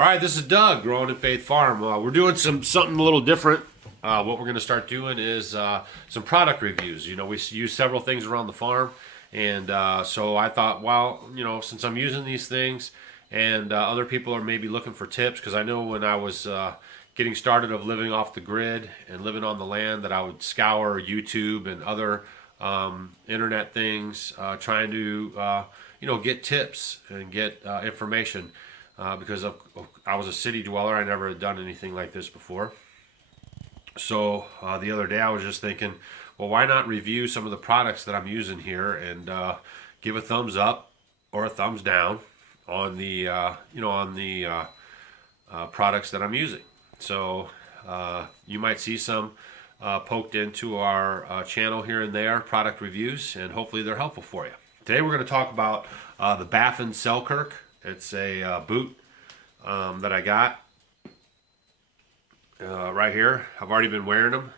All right, this is Doug, Growing in Faith Farm. We're doing something a little different. What we're going to start doing is some product reviews. You know, we use several things around the farm, and so I thought, well, you know, since I'm using these things, and other people are maybe looking for tips, because I know when I was getting started of living off the grid and living on the land, that I would scour YouTube and other internet things, trying to get tips and get information. Because I was a city dweller. I never had done anything like this before. So the other day I was just thinking, well, why not review some of the products that I'm using here and give a thumbs up or a thumbs down on the products that I'm using. So you might see some poked into our channel here and there, product reviews, and hopefully they're helpful for you. Today we're going to talk about the Baffin Selkirk. It's a boot that I got right here. I've already been wearing them,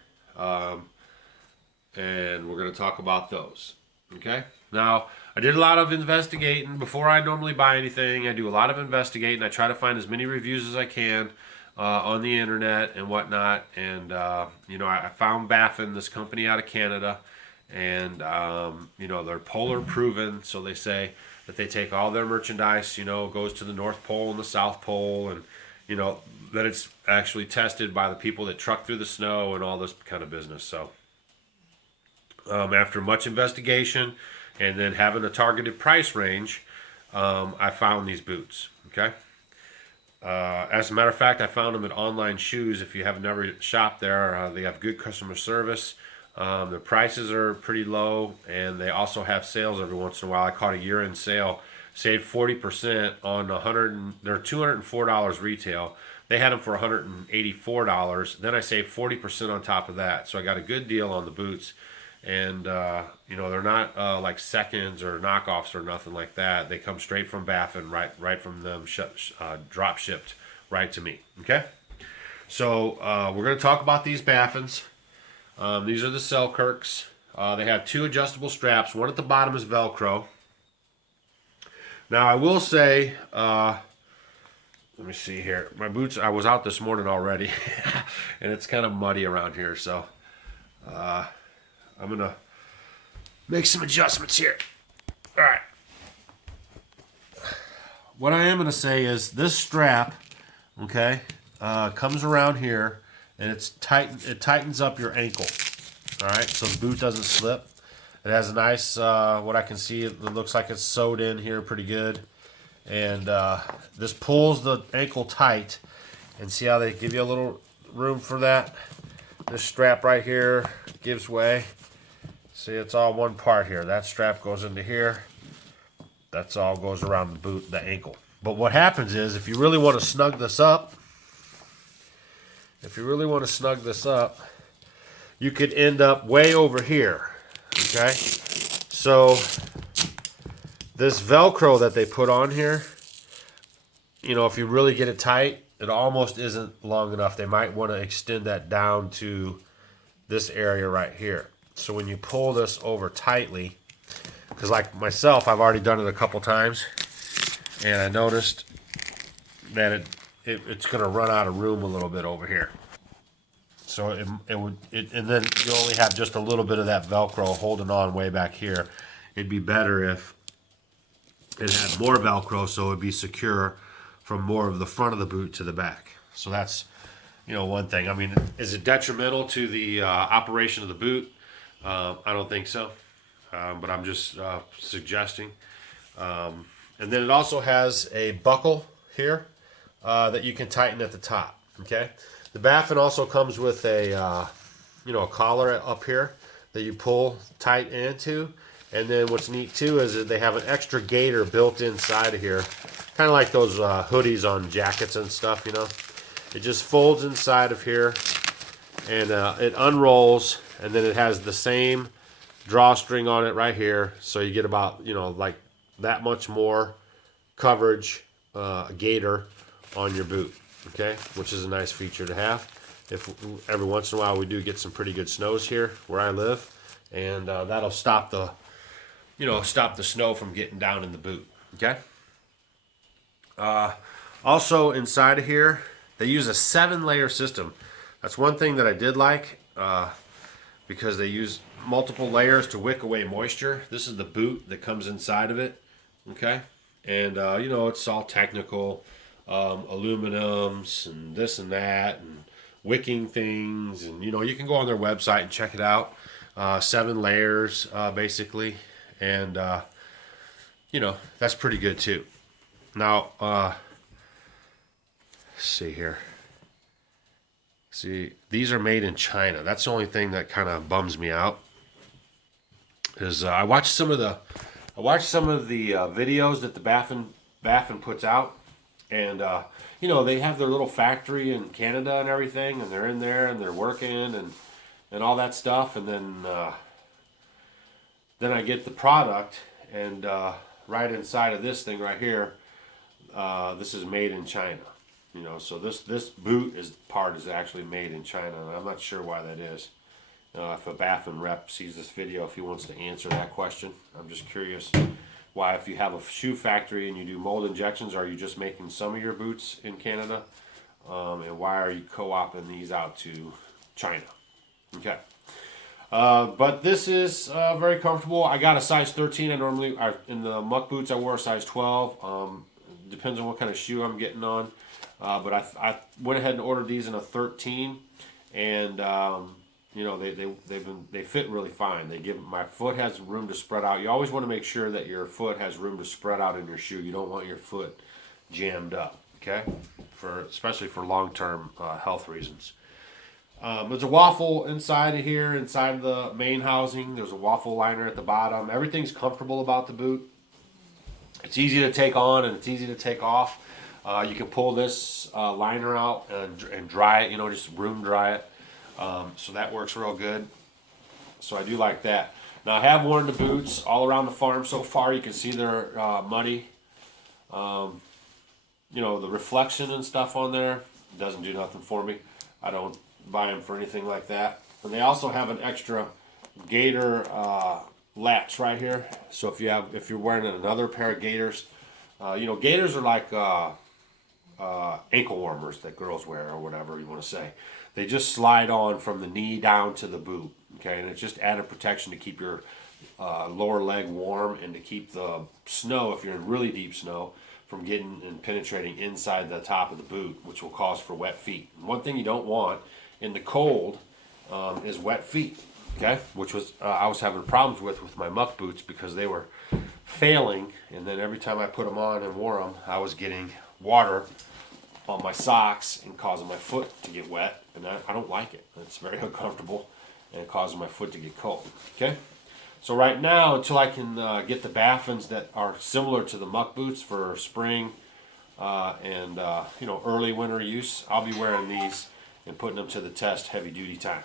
and we're going to talk about those. Okay. Now, I did a lot of investigating before I normally buy anything. I do a lot of investigating. I try to find as many reviews as I can on the internet and whatnot. And I found Baffin, this company out of Canada, and they're polar proven. So they say that they take all their merchandise, goes to the North Pole and the South Pole, and that it's actually tested by the people that truck through the snow and all this kind of business. So after much investigation and then having a targeted price range, I found these boots. Okay. As a matter of fact, I found them at Online Shoes. If you have never shopped there, they have good customer service. The prices are pretty low, and they also have sales every once in a while. I caught a year-end sale, saved 40% on they're $204 retail. They had them for $184. Then I saved 40% on top of that, so I got a good deal on the boots. And they're not like seconds or knockoffs or nothing like that. They come straight from Baffin, right from them, drop shipped right to me. Okay, so we're going to talk about these Baffins. These are the Selkirks. They have two adjustable straps. One at the bottom is Velcro. Now, I will say, let me see here. My boots, I was out this morning already, and it's kind of muddy around here, so I'm going to make some adjustments here. All right. What I am going to say is this strap, okay, comes around here, and it tightens up your ankle. All right, so the boot doesn't slip. It has a nice, what I can see, it looks like it's sewed in here pretty good. And this pulls the ankle tight. And see how they give you a little room for that? This strap right here gives way. See, it's all one part here. That strap goes into here. That's all goes around the boot, the ankle. But what happens is, if you really want to snug this up, you could end up way over here, okay? So this Velcro that they put on here, if you really get it tight, it almost isn't long enough. They might want to extend that down to this area right here. So when you pull this over tightly, because like myself, I've already done it a couple times, and I noticed that it's going to run out of room a little bit over here. So and then you only have just a little bit of that Velcro holding on way back here. It'd be better if it had more Velcro, so it'd be secure from more of the front of the boot to the back. So that's, one thing. I mean, is it detrimental to the operation of the boot? I don't think so, but I'm just suggesting. And then it also has a buckle here that you can tighten at the top. Okay. The Baffin also comes with a collar up here that you pull tight into. And then what's neat too is that they have an extra gaiter built inside of here, kind of like those hoodies on jackets and stuff. It just folds inside of here, and it unrolls, and then it has the same drawstring on it right here, so you get about like that much more coverage, gaiter on your boot. Okay, which is a nice feature to have. If every once in a while we do get some pretty good snows here where I live, and that'll stop the snow from getting down in the boot. Okay. Also inside of here, they use a 7-layer system. That's one thing that I did like, because they use multiple layers to wick away moisture. This is the boot that comes inside of it. Okay, and you know, it's all technical, aluminums and this and that, and wicking things, and you know, you can go on their website and check it out. 7 layers basically, and you know, that's pretty good too. Now, let's see here. See, these are made in China. That's the only thing that kind of bums me out. Is I watched some of the videos that the Baffin puts out, and you know, they have their little factory in Canada and everything, and they're in there and they're working and all that stuff, and then I get the product, and right inside of this thing right here, this is made in China. You know, so this boot part is actually made in China, and I'm not sure why that is. If a Baffin rep sees this video, if he wants to answer that question, I'm just curious why, if you have a shoe factory and you do mold injections, are you just making some of your boots in Canada? And why are you co-opting these out to China? Okay. But this is very comfortable. I got a size 13. I normally, in the muck boots, I wore a size 12. Depends on what kind of shoe I'm getting on. But I went ahead and ordered these in a 13, and you know, they fit really fine. My foot has room to spread out. You always want to make sure that your foot has room to spread out in your shoe. You don't want your foot jammed up. Okay, especially for long-term health reasons. There's a waffle inside of here, inside of the main housing. There's a waffle liner at the bottom. Everything's comfortable about the boot. It's easy to take on and it's easy to take off. You can pull this liner out and dry it, you know, just room dry it. So that works real good. So I do like that. Now I have worn the boots all around the farm so far. You can see they're muddy. You know, the reflection and stuff on there doesn't do nothing for me. I don't buy them for anything like that. And they also have an extra gator latch right here. So if you're wearing another pair of gaiters, you know, gaiters are like ankle warmers that girls wear, or whatever you want to say. They just slide on from the knee down to the boot, okay? And it's just added protection to keep your lower leg warm, and to keep the snow, if you're in really deep snow, from getting and penetrating inside the top of the boot, which will cause for wet feet. And one thing you don't want in the cold is wet feet, okay? Which was I was having problems with my muck boots, because they were failing, and then every time I put them on and wore them, I was getting water on my socks and causing my foot to get wet, and I don't like it. It's very uncomfortable, and it causes my foot to get cold. Okay, so right now, until I can get the Baffins that are similar to the muck boots for spring and you know, early winter use, I'll be wearing these and putting them to the test heavy duty time.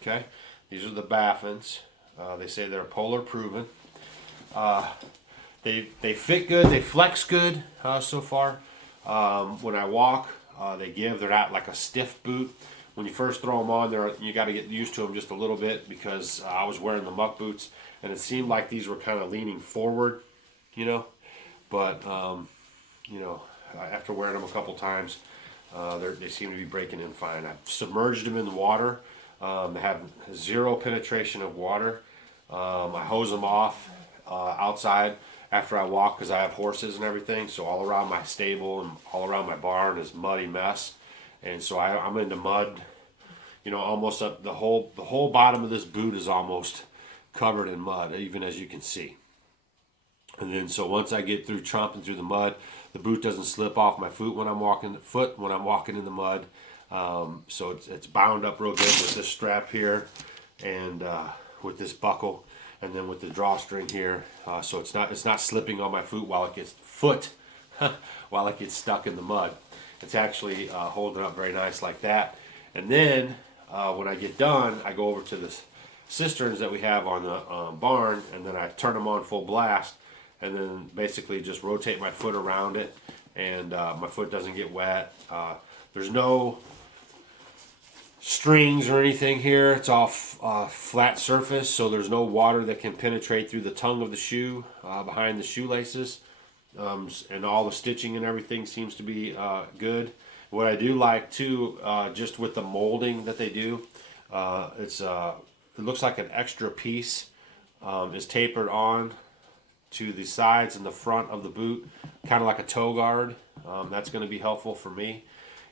Okay, these are the Baffins. They say they're polar proven. They fit good, they flex good so far. When I walk, they're not like a stiff boot. When you first throw them on, you got to get used to them just a little bit, because I was wearing the muck boots and it seemed like these were kind of leaning forward, you know. But you know, after wearing them a couple times, they seem to be breaking in fine. I've submerged them in the water. They have zero penetration of water. I hose them off outside after I walk, because I have horses and everything, so all around my stable and all around my barn is muddy mess, and so I'm in the mud, you know, almost up the whole bottom of this boot is almost covered in mud, even as you can see. And then so once I get through tromping through the mud, the boot doesn't slip off my foot when I'm walking in the mud. So it's bound up real good with this strap here, and with this buckle, and then with the drawstring here, so it's not slipping on my foot while it gets stuck in the mud. It's actually holding up very nice like that. And then when I get done, I go over to the cisterns that we have on the barn, and then I turn them on full blast, and then basically just rotate my foot around it, and my foot doesn't get wet. There's no strings or anything here. It's all flat surface, so there's no water that can penetrate through the tongue of the shoe behind the shoelaces. and all the stitching and everything seems to be good. What I do like too, just with the molding that they do, it looks like an extra piece is tapered on to the sides and the front of the boot, kind of like a toe guard. That's going to be helpful for me.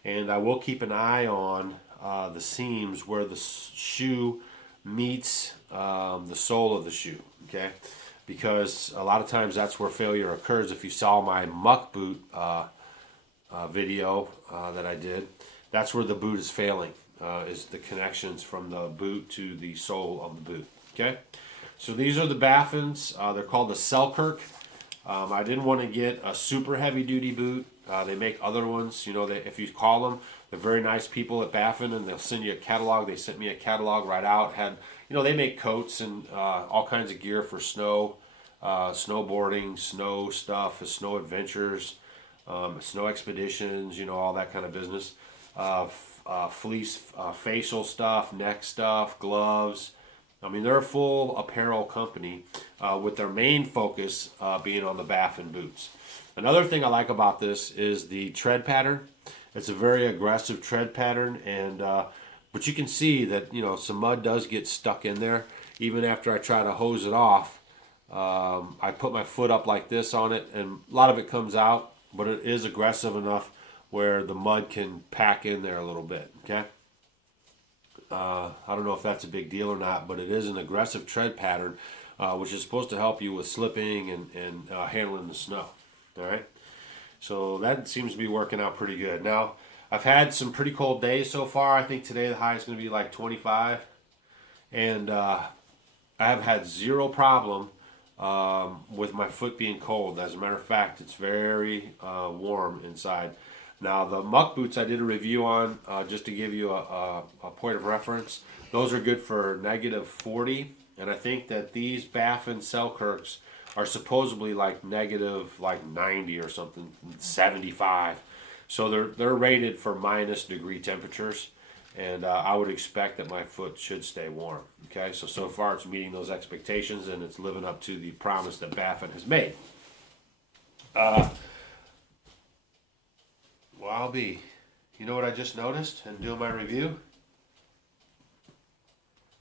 And I will keep an eye on the seams where the shoe meets the sole of the shoe, okay? Because a lot of times that's where failure occurs. If you saw my muck boot video that I did, that's where the boot is failing, is the connections from the boot to the sole of the boot, okay? So these are the Baffins. They're called the Selkirk. I didn't want to get a super heavy duty boot. They make other ones, you know, if you call them, they're very nice people at Baffin, and they'll send you a catalog. They sent me a catalog right out. They make coats and all kinds of gear for snow, snowboarding, snow stuff, snow adventures, snow expeditions, all that kind of business. Fleece, facial stuff, neck stuff, gloves. I mean, they're a full apparel company with their main focus being on the Baffin boots. Another thing I like about this is the tread pattern. It's a very aggressive tread pattern, but you can see that some mud does get stuck in there. Even after I try to hose it off, I put my foot up like this on it, and a lot of it comes out, but it is aggressive enough where the mud can pack in there a little bit. Okay. I don't know if that's a big deal or not, but it is an aggressive tread pattern, which is supposed to help you with slipping and handling the snow. All right, so that seems to be working out pretty good. Now, I've had some pretty cold days so far. I think today the high is going to be like 25, and I have had zero problem with my foot being cold. As a matter of fact, it's very warm inside. Now, the muck boots I did a review on, just to give you a point of reference. Those are good for -40, and I think that these Baffin Selkirks are supposedly like -90 or something, 75. So they're rated for -degree temperatures, and I would expect that my foot should stay warm. Okay, so far it's meeting those expectations, and it's living up to the promise that Baffin has made. Well, you know what I just noticed in doing my review?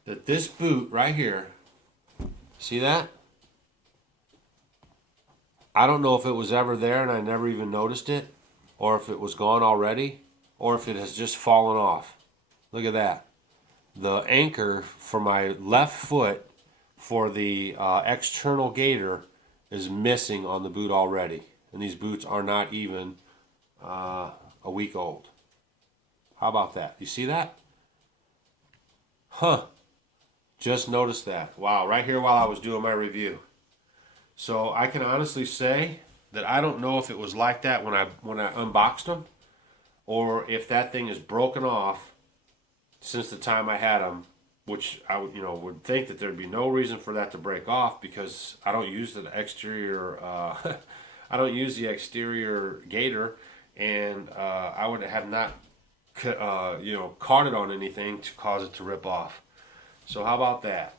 That this boot right here, see that? I don't know if it was ever there and I never even noticed it, or if it was gone already, or if it has just fallen off. Look at that. The anchor for my left foot for the external gaiter is missing on the boot already. And these boots are not even a week old. How about that? You see that? Huh. Just noticed that. Wow, right here while I was doing my review. So I can honestly say that I don't know if it was like that when I unboxed them, or if that thing is broken off since the time I had them, which I would think that there'd be no reason for that to break off, because I don't use the exterior I don't use the exterior gaiter, and I would have not caught it on anything to cause it to rip off. So how about that?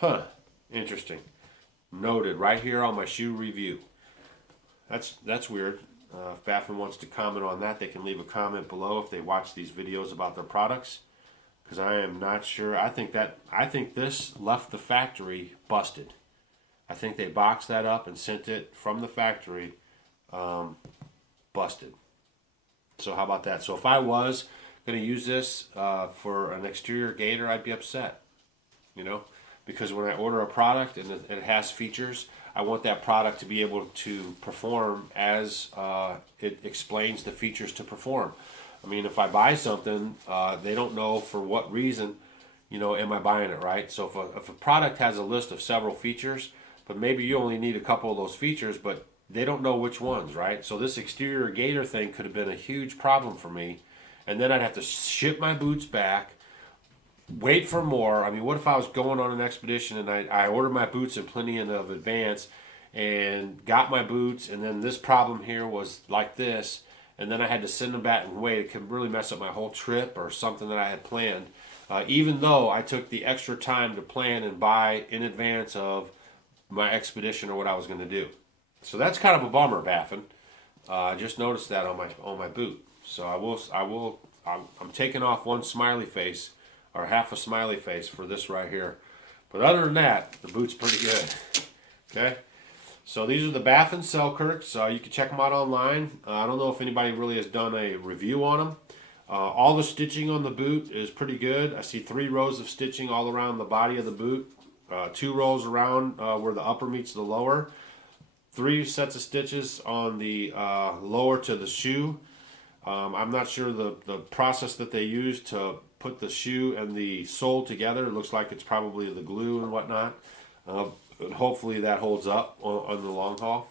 Huh, interesting. Noted right here on my shoe review. That's weird. If Baffin wants to comment on that, they can leave a comment below if they watch these videos about their products, because I am not sure. I think this left the factory busted. I think they boxed that up and sent it from the factory busted. So how about that? So if I was going to use this for an exterior gaiter, I'd be upset, because when I order a product and it has features, I want that product to be able to perform as it explains the features to perform. I mean, if I buy something, they don't know for what reason, am I buying it, right? So if a product has a list of several features, but maybe you only need a couple of those features, but they don't know which ones, right? So this exterior gaiter thing could have been a huge problem for me, and then I'd have to ship my boots back, wait for more. I mean, what if I was going on an expedition and I ordered my boots in plenty of advance and got my boots, and then this problem here was like this, and then I had to send them back and wait. It could really mess up my whole trip or something that I had planned, even though I took the extra time to plan and buy in advance of my expedition or what I was going to do. So that's kind of a bummer, Baffin. I just noticed that on my boot. So I'm taking off one smiley face or half a smiley face for this right here. But other than that, the boot's pretty good. Okay. So these are the Baffin Selkirks. You can check them out online. I don't know if anybody really has done a review on them. All the stitching on the boot is pretty good. I see 3 rows of stitching all around the body of the boot. 2 rows around where the upper meets the lower. 3 sets of stitches on the lower to the shoe. I'm not sure the process that they use to put the shoe and the sole together. It looks like it's probably the glue and whatnot. And hopefully that holds up on the long haul.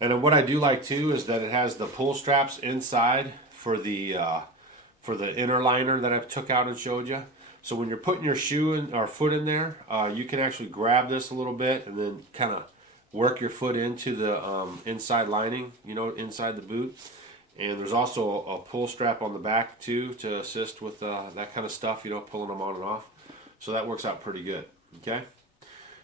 And then what I do like too is that it has the pull straps inside for the inner liner that I took out and showed you. So when you're putting your shoe in, or foot in there, you can actually grab this a little bit and then kind of work your foot into the inside lining, inside the boot. And there's also a pull strap on the back too to assist with that kind of stuff, pulling them on and off. So that works out pretty good. Okay.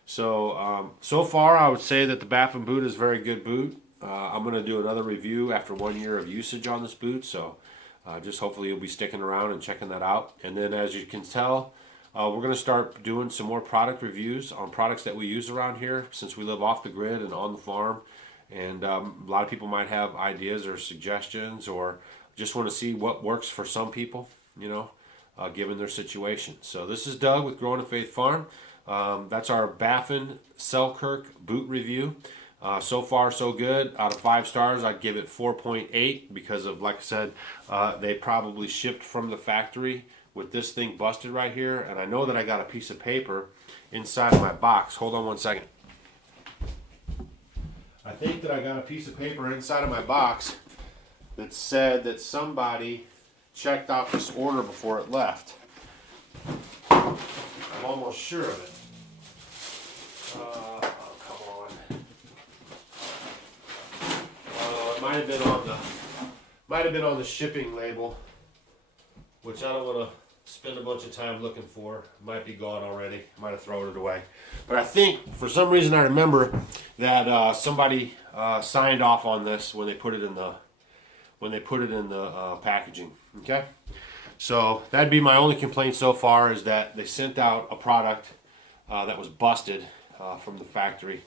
So so far I would say that the Baffin boot is a very good boot. I'm going to do another review after 1 year of usage on this boot. So just hopefully you'll be sticking around and checking that out. And then as you can tell, we're going to start doing some more product reviews on products that we use around here since we live off the grid and on the farm. And a lot of people might have ideas or suggestions or just want to see what works for some people, given their situation. So this is Doug with Growing a Faith Farm. That's our Baffin Selkirk boot review. So far, so good. Out of 5 stars, I'd give it 4.8 because of, like I said, they probably shipped from the factory with this thing busted right here. And I know that I got a piece of paper inside of my box. Hold on one second. I think that I got a piece of paper inside of my box that said that somebody checked out this order before it left. I'm almost sure of it. Oh, come on. It might have been on the shipping label, which I don't want to spend a bunch of time looking for. It might be gone already. Might have thrown it away. But I think for some reason I remember that somebody signed off on this when they put it in the packaging. Okay. So that'd be my only complaint so far is that they sent out a product that was busted from the factory,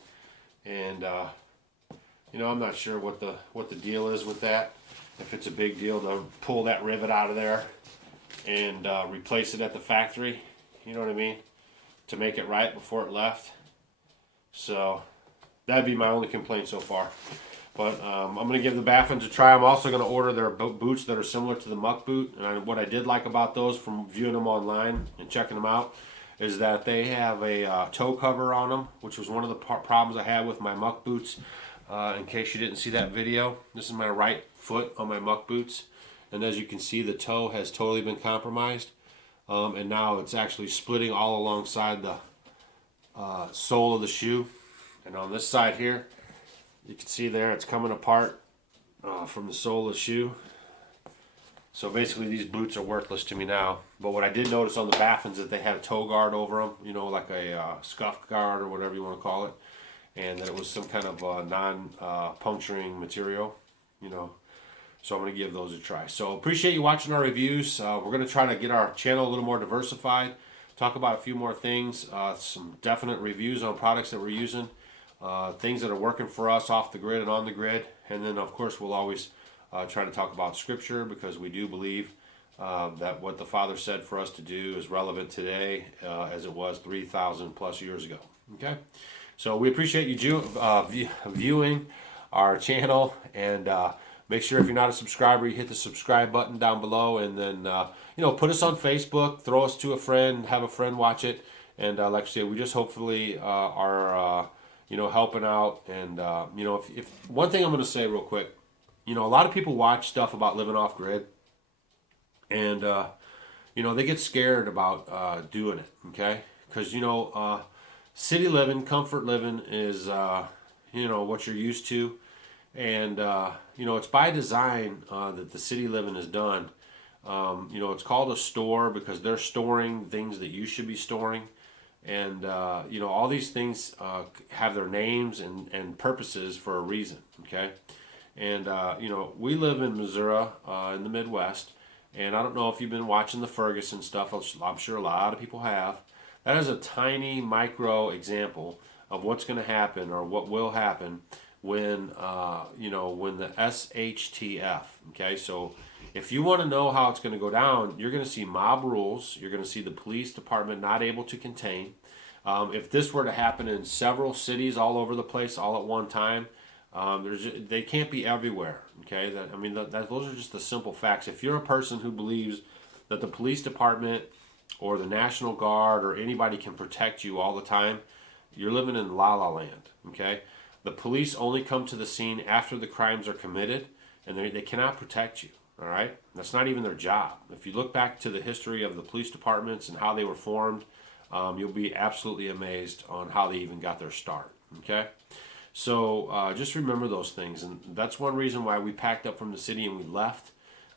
and I'm not sure what the deal is with that. If it's a big deal to pull that rivet out of there and replace it at the factory, you know what I mean, to make it right before it left. So that'd be my only complaint so far. But I'm going to give the Baffins a try. I'm also going to order their boots that are similar to the muck boot. And what I did like about those from viewing them online and checking them out is that they have a toe cover on them, which was one of the problems I had with my muck boots. In case you didn't see that video, this is my right foot on my muck boots. And as you can see, the toe has totally been compromised. And now it's actually splitting all alongside the sole of the shoe. And on this side here, you can see there it's coming apart from the sole of the shoe. So basically these boots are worthless to me now. But what I did notice on the Baffins is that they had a toe guard over them, like a scuff guard or whatever you want to call it. And that it was some kind of non-puncturing material, So I'm going to give those a try. So appreciate you watching our reviews. We're going to try to get our channel a little more diversified. Talk about a few more things. Some definite reviews on products that we're using. Things that are working for us off the grid and on the grid. And then, of course, we'll always try to talk about Scripture because we do believe that what the Father said for us to do is relevant today as it was 3,000 plus years ago. Okay? So we appreciate you viewing our channel. And make sure if you're not a subscriber, you hit the subscribe button down below. And then, put us on Facebook. Throw us to a friend. Have a friend watch it. And like I said, we just hopefully are... helping out. And, if one thing I'm going to say real quick, a lot of people watch stuff about living off grid and, they get scared about doing it. Okay. Because, city living, comfort living is, what you're used to. And, it's by design that the city living is done. It's called a store because they're storing things that you should be storing. And all these things have their names and purposes for a reason. Okay, and we live in Missouri, in the Midwest, and I don't know if you've been watching the Ferguson stuff. I'm sure a lot of people have. That is a tiny micro example of what's going to happen or what will happen when when the SHTF. Okay, so if you want to know how it's going to go down, you're going to see mob rules. You're going to see the police department not able to contain. If this were to happen in several cities all over the place all at one time, they can't be everywhere. Okay, those are just the simple facts. If you're a person who believes that the police department or the National Guard or anybody can protect you all the time, you're living in la la land. Okay, the police only come to the scene after the crimes are committed, and they cannot protect you. All right, that's not even their job. If you look back to the history of the police departments and how they were formed, you'll be absolutely amazed on how they even got their start. Okay, so just remember those things, and that's one reason why we packed up from the city and we left.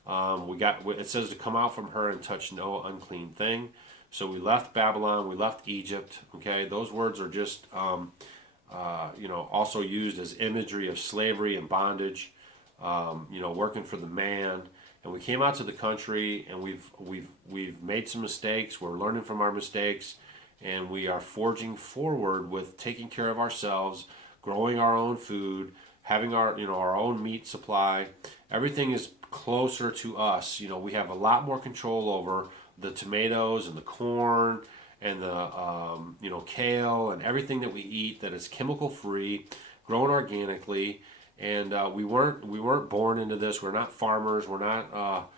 It says to come out from her and touch no unclean thing. So we left Babylon, we left Egypt. Okay, those words are just also used as imagery of slavery and bondage. Working for the man. And we came out to the country, and we've made some mistakes. We're learning from our mistakes, and we are forging forward with taking care of ourselves, growing our own food, having our own meat supply. Everything is closer to us. We have a lot more control over the tomatoes and the corn and the kale and everything that we eat that is chemical free, grown organically. And we weren't born into this. We're not farmers. We're not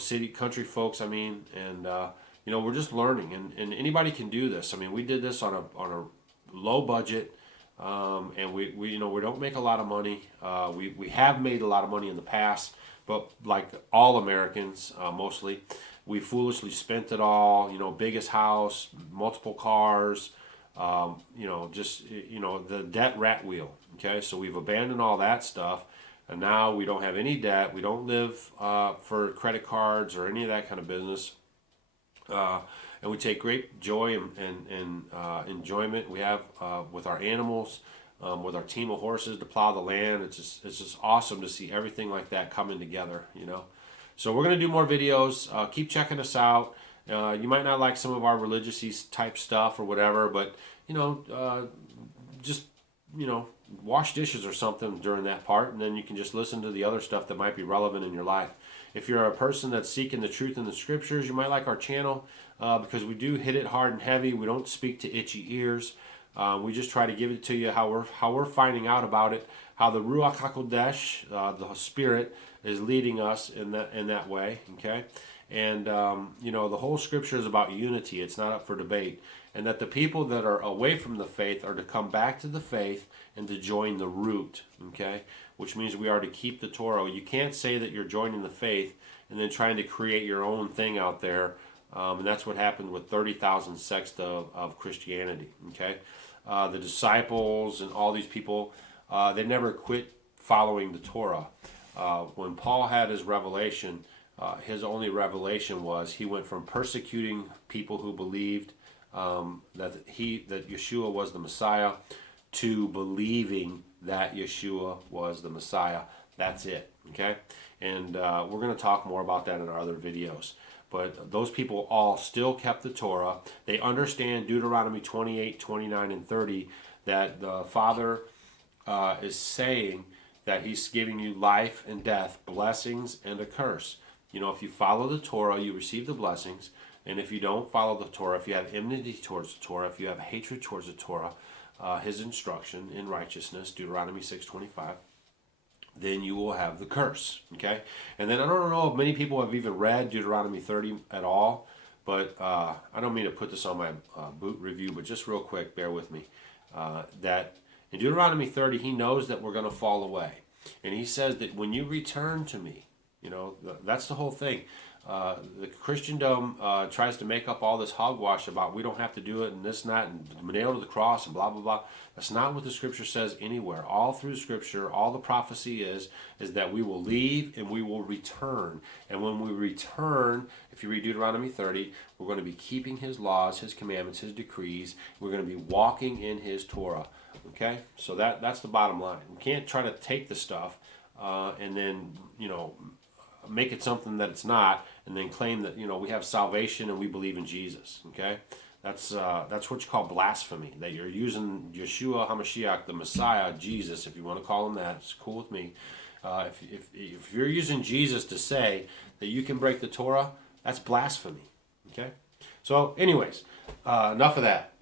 city country folks. We're just learning, and anybody can do this. We did this on a low budget, and we don't make a lot of money. We have made a lot of money in the past, but like all Americans, mostly, we foolishly spent it all. Biggest house, multiple cars. The debt rat wheel. Okay, so we've abandoned all that stuff, and now we don't have any debt. We don't live for credit cards or any of that kind of business, and we take great joy and enjoyment we have with our animals, with our team of horses to plow the land. It's just awesome to see everything like that coming together. So we're gonna do more videos. Keep checking us out. You might not like some of our religious type stuff or whatever, but just wash dishes or something during that part, and then you can just listen to the other stuff that might be relevant in your life. If you're a person that's seeking the truth in the scriptures, you might like our channel because we do hit it hard and heavy. We don't speak to itchy ears. We just try to give it to you how we're finding out about it, how the Ruach HaKodesh, the Spirit, is leading us in that way. Okay. And the whole scripture is about unity. It's not up for debate. And that the people that are away from the faith are to come back to the faith and to join the root. Okay, which means we are to keep the Torah. You can't say that you're joining the faith and then trying to create your own thing out there. And that's what happened with 30,000 sects of Christianity. Okay, the disciples and all these people, they never quit following the Torah. When Paul had his revelation, his only revelation was he went from persecuting people who believed that Yeshua was the Messiah to believing that Yeshua was the Messiah. That's it. Okay, and we're going to talk more about that in our other videos. But those people all still kept the Torah. They understand Deuteronomy 28, 29, and 30, that the Father is saying that He's giving you life and death, blessings and a curse. If you follow the Torah, you receive the blessings. And if you don't follow the Torah, if you have enmity towards the Torah, if you have hatred towards the Torah, His instruction in righteousness, Deuteronomy 6:25, then you will have the curse. Okay? And then I don't know if many people have even read Deuteronomy 30 at all, but I don't mean to put this on my boot review, but just real quick, bear with me. That in Deuteronomy 30, He knows that we're going to fall away. And He says that when you return to me, You know, that's the whole thing. The Christendom tries to make up all this hogwash about we don't have to do it and this and that and nailed to the cross and blah blah blah. That's not what the Scripture says anywhere. All through Scripture, all the prophecy is that we will leave and we will return. And when we return, if you read Deuteronomy 30, we're going to be keeping His laws, His commandments, His decrees. We're going to be walking in His Torah. Okay, so that's the bottom line. We can't try to take the stuff and then make it something that it's not, and then claim that we have salvation and we believe in Jesus. Okay, that's what you call blasphemy. That you're using Yeshua Hamashiach, the Messiah, Jesus, if you want to call him that. It's cool with me. If you're using Jesus to say that you can break the Torah, that's blasphemy. Okay, so anyways, enough of that.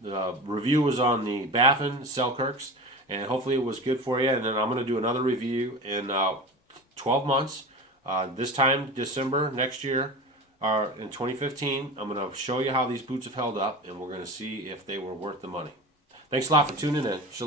The review was on the Baffin Selkirks, and hopefully it was good for you. And then I'm going to do another review in 12 months. This time, December next year, or in 2015, I'm going to show you how these boots have held up, and we're going to see if they were worth the money. Thanks a lot for tuning in. Shalom.